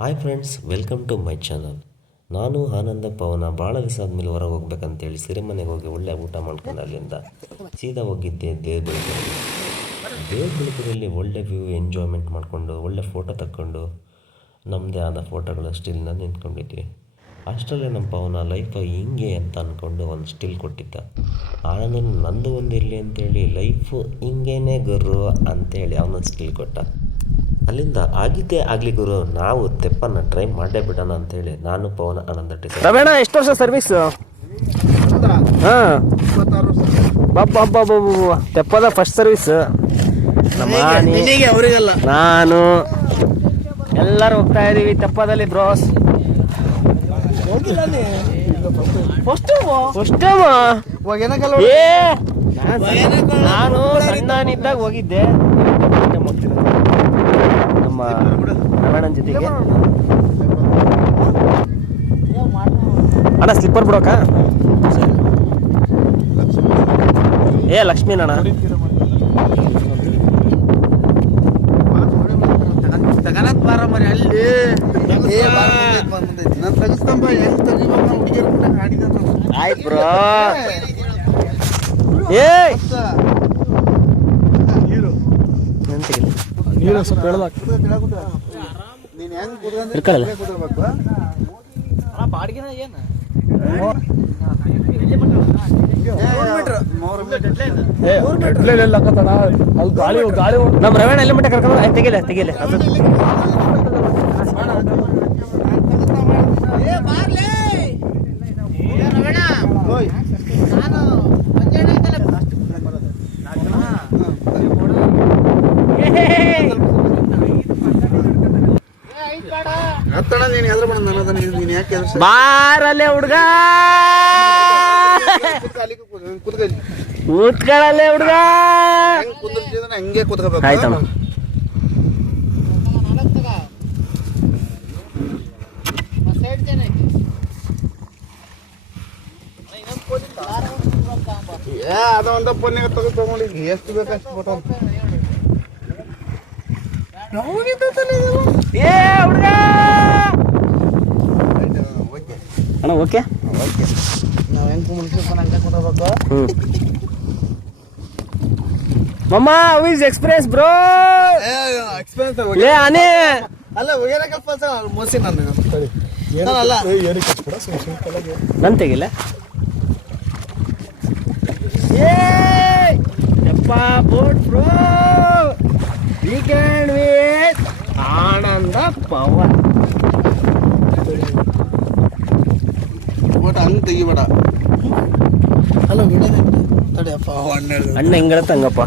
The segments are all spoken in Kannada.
Hi friends, welcome to my channel. ನಾನು ಆನಂದ ಪವನ ಭಾಳ ದಿವಸ ಆದಮೇಲೆ ಹೊರಗೆ ಹೋಗ್ಬೇಕಂತೇಳಿ ಸಿರಿಮನೆಗೆ ಹೋಗಿ ಒಳ್ಳೆ ಊಟ ಮಾಡ್ಕೊಂಡು ಅಲ್ಲಿಂದ ಸೀದಾ ಹೋಗಿದ್ದೆ ದೇವದುರ್ಗದಲ್ಲಿ. ದೇವದುರ್ಗದಲ್ಲಿ ಒಳ್ಳೆ ವ್ಯೂ ಎಂಜಾಯ್ಮೆಂಟ್ ಮಾಡಿಕೊಂಡು ಒಳ್ಳೆ ಫೋಟೋ ತಕ್ಕೊಂಡು ನಮ್ಮದೇ ಆದ ಫೋಟೋಗಳು ಸ್ಟಿಲ್ನ ನಿಂತ್ಕೊಂಡಿದ್ವಿ. ಅಷ್ಟರಲ್ಲೇ ನಮ್ಮ ಪವನ ಲೈಫ್ ಹಿಂಗೆ ಅಂತ ಅಂದ್ಕೊಂಡು ಒಂದು ಸ್ಟಿಲ್ ಕೊಟ್ಟಿದ್ದ. ಆನಂದ ನಂದು ಒಂದು ಇರಲಿ ಅಂತೇಳಿ ಲೈಫು ಹಿಂಗೇನೆ ಗುರು ಅಂತೇಳಿ ಅವನೊಂದು ಸ್ಟಿಲ್ ಕೊಟ್ಟ. ಅಲ್ಲಿಂದ ಆಗಿದ್ದೇ ಆಗಲಿ ಗುರು, ನಾವು ತೆಪ್ಪನ್ನು ಟ್ರೈ ಮಾಡೇ ಬಿಡೋಣ ಅಂತೇಳಿ ನಾನು ಪವನ ಆನಂದ ಡಿಸೈಡ್. ರವೇಣ ಎಷ್ಟು ವರ್ಷ ಸರ್ವಿಸ್? ಹಾಂ, ತೆಪ್ಪದ ಫಸ್ಟ್ ಸರ್ವಿಸ್. ಅವರಿಗೆಲ್ಲ ನಾನು ಎಲ್ಲರೂ ಹೋಗ್ತಾ ಇದೀವಿ ತೆಪ್ಪದಲ್ಲಿ ಬ್ರೋಸ್. ನಾನು ಸಣ್ಣನಿದ್ದಾಗ ಹೋಗಿದ್ದೆ, ನಮ್ಮ ರವಣನ್ ಜೊತೆಗೆ. ಅಣ್ಣ ಸ್ಲಿಪ್ಪರ್ ಬಿಡೋಕ? ಏ ಲಕ್ಷ್ಮೀನ ಅಣ್ಣ ತಗನಕ್ ಬಾರ ಮರಿ ಅಲ್ಲಿ ಆಯ್ತು ಬ್ರೋ. ಏ ನೀರು ಸ್ವಲ್ಪ ಬಾಡಿಗೆನ ಏನು ನಮ್ಮ ರವೇಣ ಎಲ್ಲಿ ಮಟ್ಟ ಕರ್ಕೊಂಡು ತೆಗಿಲೆ ಬಾರಲ್ಲೇ ಹುಡ್ಗ, ಕೂತ್ಕೊಳ್ಳಲ್ಲೇ ಹುಡ್ಗ. ಹಂಗೆ ಕೂತ್ಕೋಬೇಕು. ಆಯ್ತಮ್ಮ. ಅದೊಂದು ಫೋನ್ಯಾಗ ತಗೊಂಡು ಎಷ್ಟು ಬೇಕಷ್ಟು ಫೋಟೋ. ಏ ಹುಡ್ಗ ಅಣ್ಣ ಓಕೆ. ನಾವು ಹೆಂಗೆ ಮುಗಿಸ್ಬೇಕು ಹಂಗೆ ಕೂತ್ಕೋಬೇಕು. ಮಮ್ಮ ವಿಸ್ ಎಕ್ಸ್ಪ್ರೆಸ್ ಬ್ರೋ. ಎಕ್ಸ್ಪೀರಿಯನ್ಸ್ ಲೇ ಆನೆ ಅಲ್ಲ ಹೋಗ್ಯಾರ ಕಲ್ಪಸ ಮೋಸಿ ನಾನು ಅಲ್ಲ ನನ್ ತೆಗಿಲ್ಲ. ಏ ಯಪ್ಪ ಬೋಟ್ ಬ್ರೋ, ವೀಕೆಂಡ್ ವಿತ್ ಆನಂದ ಪವನ್. ಹಂಗೆ ತೆಗಿಬೇಡ. ಅಲ್ಲ ತಡಿಯಪ್ಪ ಅಣ್ಣ ಹೆಂಗಡ ತಂಗಪ್ಪ.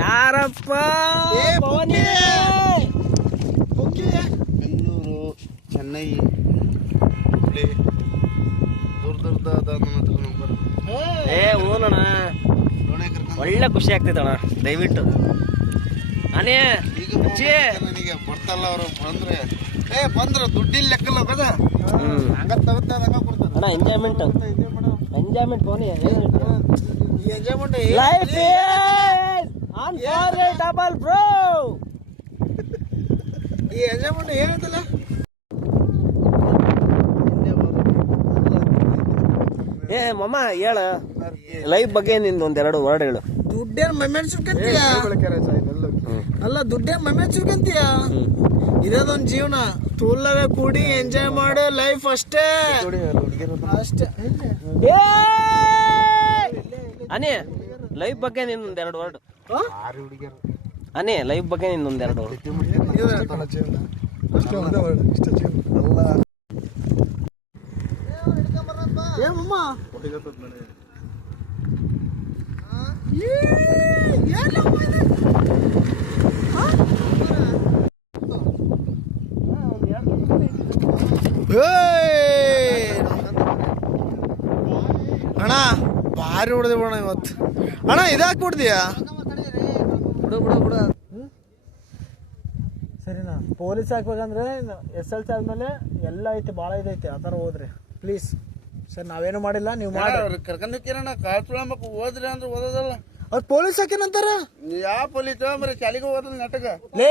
ಯಾರಪ್ಪ? ಬೆಂಗಳೂರು, ಚೆನ್ನೈ, ಹುಬ್ಳಿ, ದೂರದ ನಂಬರ್. ಏ ಓನಣ್ಣ, ಒಳ್ಳೆ ಖುಷಿ ಆಗ್ತೈತಣ್ಣ. ದಯವಿಟ್ಟು ಅನೇ ನನಗೆ ಬರ್ತಾರಲ್ಲ ಅವರು ಬಂದ್ರೆ ದುಡ್ಡಿನ ಲೆಕ್ಕಲ್ಲ ಹೋಗದ ಹಂಗ ತಗೋತ ಹಂಗ ಕೊಡ್ತಾರ ಅಣ್ಣ. ಎಂಜಾಯ್ಮೆಂಟ್ ಪೋನಿ ಈ enjoyment life is unforgettable bro. ಈ ಎಂಜಾಯ್ಮೆಂಟ್ ಏನಂತಲ್ಲ ಏ ಮಮ್ಮ ಹೇಳ ಲೈಫ್ ಬಗ್ಗೆ ನಿಂದ ಒಂದೆರಡು ವರ್ಡ್ ಹೇಳು. ದುಡ್ಡೇನು ಮೆಮೆಂಟ್ಸ್ಕಂತೀಯ? ಅಲ್ಲ ದುಡ್ಡೇನು ಮೆಮೆಂಟ್ಸ್ಕಂತೀಯ? ಇರೋದೊಂದು ಜೀವನ, ತುಲ್ಲವೇ ಕೂಡಿ ಎಂಜಾಯ್ ಮಾಡೋ ಲೈಫ್ ಅಷ್ಟೇ. ಅನೇ ಲೈಫ್ ಬಗ್ಗೆ ನಿಂದ ಒಂದೆರಡು ವರ್ಡ್. ಅನೇ ಲೈಫ್ ಬಗ್ಗೆ ನಿಂದ ಒಂದೆರಡು ವರ್ಡ್. ಅಣ್ಣ ಭಾರಿ ಹೊಡೆದೆ ಬಿಡೋಣ ಇವತ್ತು. ಅಣ್ಣ ಇದಾಕಿ ಬಿಡ್ತೀಯಾ? ಬಿಡು ಸರಿನಾ? ಪೊಲೀಸ್ ಹಾಕ್ಬೇಕಂದ್ರೆ SLC ಆದ್ಮೇಲೆ ಎಲ್ಲ ಐತೆ, ಭಾಳ ಇದೈತೆ. ಆ ಥರ ಹೋದ್ರಿ ಪ್ಲೀಸ್. ಸರ್ ನಾವೇನು ಮಾಡಿಲ್ಲ, ನೀವು ಮಾಡಿ ಕರ್ಕೊಂಡು ಹೋಗ್ತೀರಣ್ಣ. ಕಾಳು ತುಳಂಬೇಕು ಹೋದ್ರಿ ಅಂದ್ರೆ ಓದೋದಲ್ಲ. ಅವ್ರು ಪೊಲೀಸ್ ಹಾಕೇನಂತಾರ ಯಾವ ಪೊಲೀಸ್ ಬರೀ ಶಾಲೆಗೆ ಹೋಗೋದಿಲ್ಲ ನಾಟಕ ಲೇ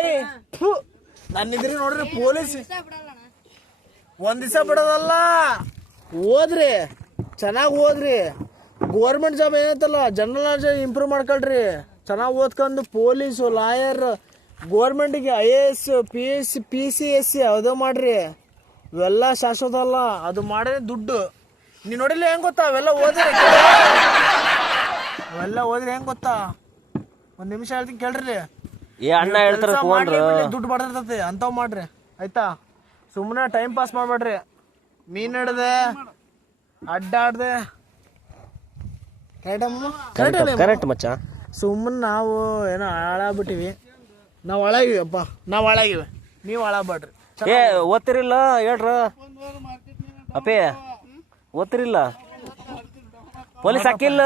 ನನ್ನ ಇದ್ರಿ ನೋಡ್ರಿ ಪೊಲೀಸ್ ಒಂದ್ ದಿವಸ ಬಿಡೋದಲ್ಲ, ಓದ್ರಿ ಚೆನ್ನಾಗಿ ಓದ್ರಿ. ಗೋರ್ಮೆಂಟ್ ಜಾಬ್ ಏನೈತಲ್ಲ ಜನರಲ್ ನಾಲೆಜ್ ಇಂಪ್ರೂವ್ ಮಾಡ್ಕೊಳ್ರಿ. ಚೆನ್ನಾಗಿ ಓದ್ಕೊಂಡು ಪೊಲೀಸು, ಲಾಯರ್, ಗೋರ್ಮೆಂಟಿಗೆ IAS, PS, PCSC ಯಾವುದೋ ಮಾಡ್ರಿ. ಇವೆಲ್ಲ ಶಾಶ್ವತ ಅಲ್ಲ, ಅದು ಮಾಡಿದ್ರೆ ದುಡ್ಡು. ನೀನು ನೋಡಿಲ್ಲ ಹೆಂಗೆ ಗೊತ್ತಾ? ಅವೆಲ್ಲ ಓದ್ರಿ ಹೆಂಗೆ ಗೊತ್ತಾ? ಒಂದು ನಿಮಿಷ ಹೇಳ್ತೀನಿ ಕೇಳ್ರಿ. ಅಣ್ಣ ಹೇಳ್ತಾರ ದುಡ್ಡು ಬರ್ತೈತಿ ಅಂಥವು ಮಾಡ್ರಿ ಆಯ್ತಾ. ಸುಮ್ಮನೆ ಟೈಮ್ ಪಾಸ್ ಮಾಡ್ಬೇಡ್ರಿ. ಮೀನ್ ಹಿಡ್ದೆ ಅಡ್ಡಾಡ್ದೆ ಕರೆಕ್ಟ್ ಮಚ್ಚ. ಸುಮ್ಮನೆ ನಾವು ಏನೋ ಹಾಳಾಗ್ಬಿಟ್ಟಿವಿ. ನಾವು ಹಾಳಾಗಿವಪ್ಪ, ನಾವು ಹಾಳಾಗಿವೆ, ನೀವು ಹಾಳಾಗ್ಬೇಡ್ರಿ. ಓದ್ತಿರಿಲ್ಲ ಹೇಳ್ರ ಅಪ್ಪೇ, ಓದ್ತಿರಿಲ್ಲ? ಪೊಲೀಸ್ ಹಾಕಿಲ್ಲ,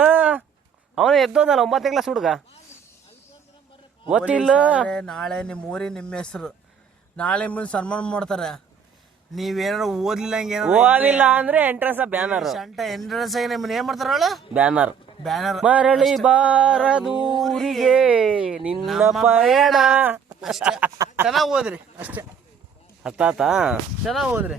ಅವನು ಎದ್ದೋದಲ್ಲ 9ನೇ ಕ್ಲಾಸ್ ಹುಡುಗ. ಓದ್ತಿಲ್ಲ. ನಾಳೆ ನಿಮ್ಮ ಊರಿ ನಿಮ್ಮ ಹೆಸರು, ನಾಳೆ ನಿಮ್ಮನ್ನ ಸನ್ಮಾನ ಮಾಡ್ತಾರೆ. ನೀವೇನಾರು ಓದ್ಲಿಲ್ಲ ಓದಿಲ್ಲ ಅಂದ್ರೆ ಎಂಟ್ರೆನ್ಸ್ ಬ್ಯಾನರ್, ಎಂಟ್ರೆನ್ಸ್ ನಿಮ್ಮನ್ನ ಏನ್ ಮಾಡ್ತಾರ? ಬ್ಯಾನರ್. ಮರಳಿ ಬಾರದೂರಿಗೆ ನಿನ್ನ ಪಯಣ. ಚೆನ್ನಾಗಿ ಓದ್ರಿ ಅಷ್ಟೇ. ಅರ್ಥ ಆತಾ? ಚೆನ್ನಾಗಿ ಓದ್ರಿ.